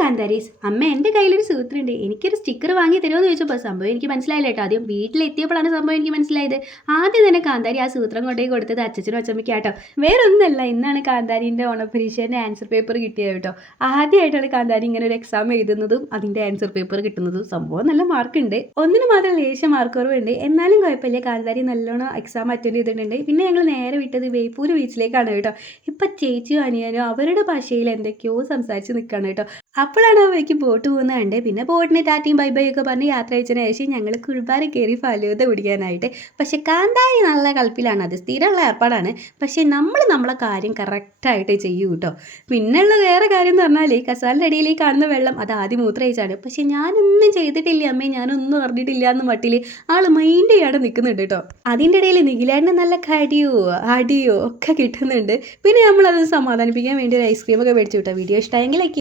കാന്താരീസ്, അമ്മ എൻ്റെ കയ്യിലൊരു സൂത്രമുണ്ട്, എനിക്കൊരു സ്റ്റിക്കർ വാങ്ങി തരുമോ എന്ന് ചോദിച്ചപ്പോൾ സംഭവം എനിക്ക് മനസ്സിലായില്ല കേട്ടോ. ആദ്യം വീട്ടിലെത്തിയപ്പോഴാണ് സംഭവം എനിക്ക് മനസ്സിലായത്. ആദ്യം തന്നെ കാന്താരി ആ സൂത്രം കൊണ്ടുപോയി കൊടുത്തത് അച്ഛനും അച്ഛമ്മയ്ക്ക് കേട്ടോ. വേറെ ഒന്നല്ല, ഇന്നാണ് കാന്താരിൻ്റെ ഓണപരീക്ഷേൻ്റെ ആൻസർ പേപ്പർ കിട്ടിയത് കേട്ടോ. ആദ്യമായിട്ടാണ് കാന്താരി ഇങ്ങനെ ഒരു എക്സാം എഴുതുന്നതും അതിൻ്റെ ആൻസർ പേപ്പർ കിട്ടുന്നതും. സംഭവം നല്ല മാർക്കുണ്ട്, ഒന്നിന് മാത്രം ലേശം മാർക്ക് കുറവുണ്ട്, എന്നാലും കുഴപ്പമില്ല. കാന്താരി നല്ലോണം എക്സാം അറ്റൻഡ് ചെയ്തിട്ടുണ്ട്. പിന്നെ ഞങ്ങൾ നേരെ വിട്ടത് വേപ്പൂര് ബീച്ചിലേക്കാണ് കേട്ടോ. ഇപ്പം ചേച്ചിയും അനിയനും അവരുടെ ഭാഷയിൽ എന്തൊക്കെയോ സംസാരിച്ച് നിൽക്കുകയാണ് കേട്ടോ. അപ്പോഴാണ് അവയ്ക്ക് ബോട്ട് പോകുന്നത് കണ്ടേ. പിന്നെ ബോട്ടിന് ടാറ്റയും ബൈ ബൈ ഒക്കെ പറഞ്ഞ് യാത്ര അയച്ചതിന് ശേഷം ഞങ്ങൾ കുൾബാര കയറി ഫലൂദ കുടിക്കാനായിട്ട്. പക്ഷേ കാന്താരി നല്ല കളിപ്പിലാണ്, അത് സ്ഥിരമുള്ള ഏർപ്പാടാണ്. പക്ഷേ നമ്മളെ കാര്യം കറക്റ്റായിട്ട് ചെയ്യൂ കേട്ടോ. പിന്നെയുള്ള വേറെ കാര്യം എന്ന് പറഞ്ഞാൽ കസാലിൻ്റെ അടിയിൽ കാണുന്ന വെള്ളം അത് ആദ്യം മൂത്രയിച്ചാണ്. പക്ഷേ ഞാനൊന്നും ചെയ്തിട്ടില്ല അമ്മേ, ഞാനൊന്നും അറിഞ്ഞിട്ടില്ല എന്ന് മട്ടിൽ ആൾ മൈൻഡ് ചെയ്യാതെ നിൽക്കുന്നുണ്ട് കേട്ടോ. അതിൻ്റെ ഇടയിൽ നിഖിലേട്ടന് നല്ല കടിയോ അടിയോ ഒക്കെ കിട്ടുന്നുണ്ട്. പിന്നെ നമ്മളത് സമാധാനിപ്പിക്കാൻ വേണ്ടി ഒരു ഐസ്ക്രീമൊക്കെ മേടിച്ചു കേട്ടോ. വീഡിയോ ഇഷ്ടമായെങ്കിൽ